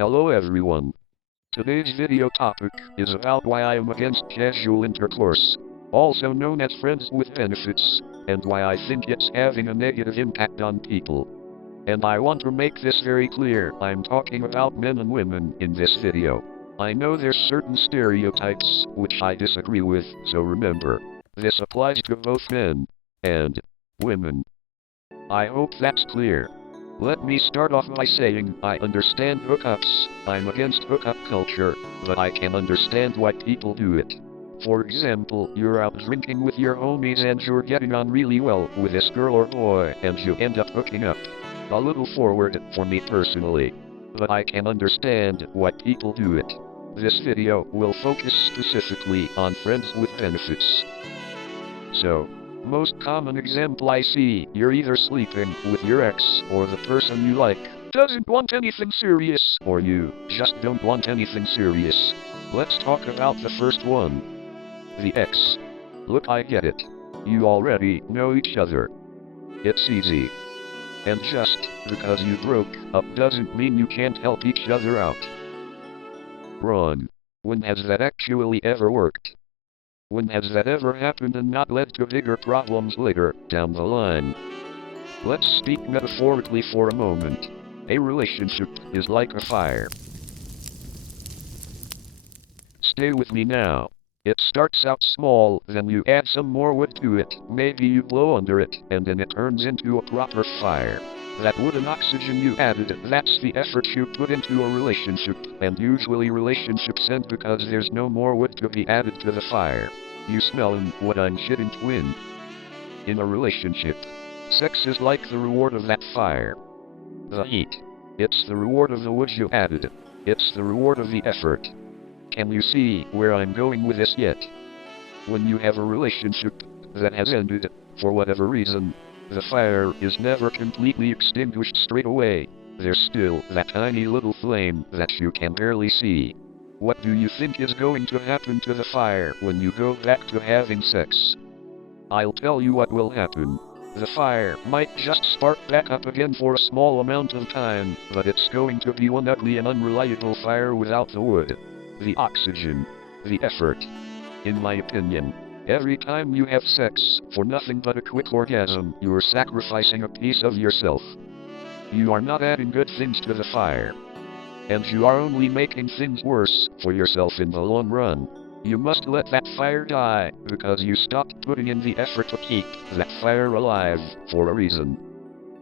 Hello everyone. Today's video topic is about why I am against casual intercourse, also known as friends with benefits, and why I think it's having a negative impact on people. And I want to make this very clear, I'm talking about men and women in this video. I know there's certain stereotypes which I disagree with, so remember, this applies to both men and women. I hope that's clear. Let me start off by saying I understand hookups. I'm against hookup culture, but I can understand why people do it. For example, you're out drinking with your homies and you're getting on really well with this girl or boy and you end up hooking up. A little forward for me personally, but I can understand why people do it. This video will focus specifically on friends with benefits. So, most common example I see, you're either sleeping with your ex or the person you like doesn't want anything serious, or you just don't want anything serious. Let's talk about the first one. The ex. Look, I get it. You already know each other. It's easy. And just because you broke up doesn't mean you can't help each other out. Wrong. When has that actually ever worked? When has that ever happened and not led to bigger problems later, down the line? Let's speak metaphorically for a moment. A relationship is like a fire. Stay with me now. It starts out small, then you add some more wood to it, maybe you blow under it, and then it turns into a proper fire. That wood and oxygen you added, that's the effort you put into a relationship, and usually relationships end because there's no more wood to be added to the fire. You smelling what I'm shitting twin? In a relationship, sex is like the reward of that fire. The heat. It's the reward of the wood you added. It's the reward of the effort. Can you see where I'm going with this yet? When you have a relationship that has ended, for whatever reason, the fire is never completely extinguished straight away. There's still that tiny little flame that you can barely see. What do you think is going to happen to the fire when you go back to having sex? I'll tell you what will happen. The fire might just spark back up again for a small amount of time, but it's going to be one ugly and unreliable fire without the wood, the oxygen, the effort. In my opinion, every time you have sex, for nothing but a quick orgasm, you're sacrificing a piece of yourself. You are not adding good things to the fire. And you are only making things worse for yourself in the long run. You must let that fire die, because you stopped putting in the effort to keep that fire alive, for a reason.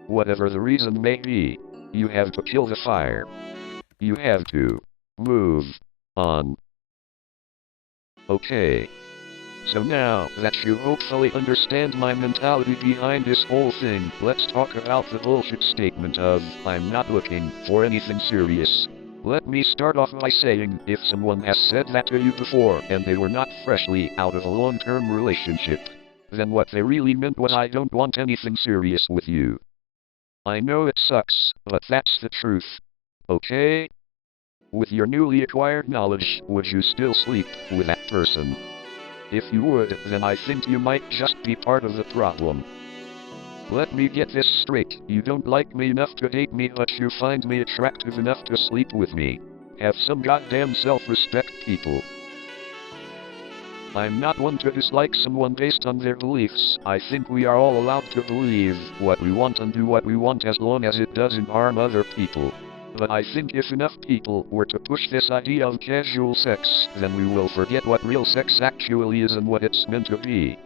Whatever the reason may be, you have to kill the fire. You have to move on. Okay. So now that you hopefully understand my mentality behind this whole thing, let's talk about the bullshit statement of, I'm not looking for anything serious. Let me start off by saying, if someone has said that to you before and they were not freshly out of a long-term relationship, then what they really meant was I don't want anything serious with you. I know it sucks, but that's the truth. Okay? With your newly acquired knowledge, would you still sleep with that person? If you would, then I think you might just be part of the problem. Let me get this straight, you don't like me enough to date me, but you find me attractive enough to sleep with me. Have some goddamn self-respect, people. I'm not one to dislike someone based on their beliefs. I think we are all allowed to believe what we want and do what we want as long as it doesn't harm other people. But I think if enough people were to push this idea of casual sex, then we will forget what real sex actually is and what it's meant to be.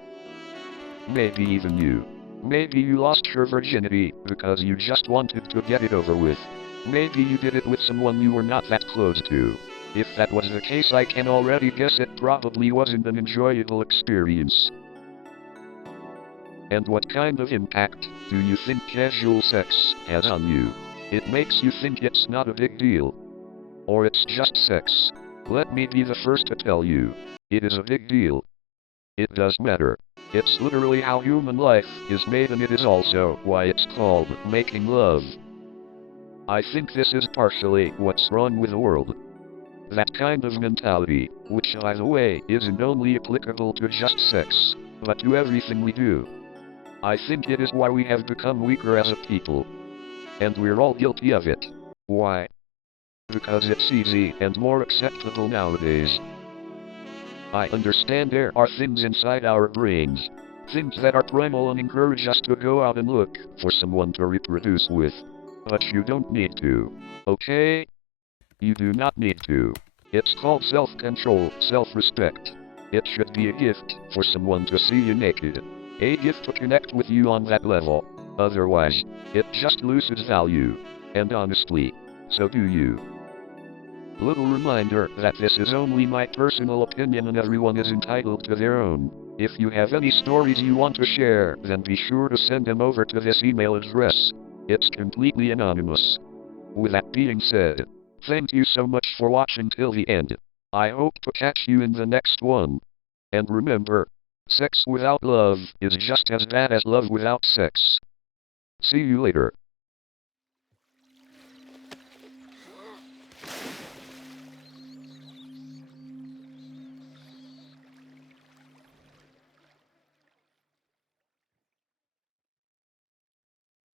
Maybe even you. Maybe you lost your virginity because you just wanted to get it over with. Maybe you did it with someone you were not that close to. If that was the case, I can already guess it probably wasn't an enjoyable experience. And what kind of impact do you think casual sex has on you? It makes you think it's not a big deal. Or it's just sex. Let me be the first to tell you, it is a big deal. It does matter. It's literally how human life is made, and it is also why it's called making love. I think this is partially what's wrong with the world. That kind of mentality, which by the way isn't only applicable to just sex, but to everything we do. I think it is why we have become weaker as a people. And we're all guilty of it. Why? because it's easy and more acceptable nowadays. I understand there are things inside our brains, things that are primal and encourage us to go out and look for someone to reproduce with. But you don't need to. Okay? You do not need to. It's called self-control, self-respect. It should be a gift for someone to see you naked. A gift to connect with you on that level. Otherwise, it just loses value. And honestly, so do you. Little reminder that this is only my personal opinion and everyone is entitled to their own. If you have any stories you want to share, then be sure to send them over to this email address. It's completely anonymous. With that being said, thank you so much for watching till the end. I hope to catch you in the next one. And remember, sex without love is just as bad as love without sex. See you later.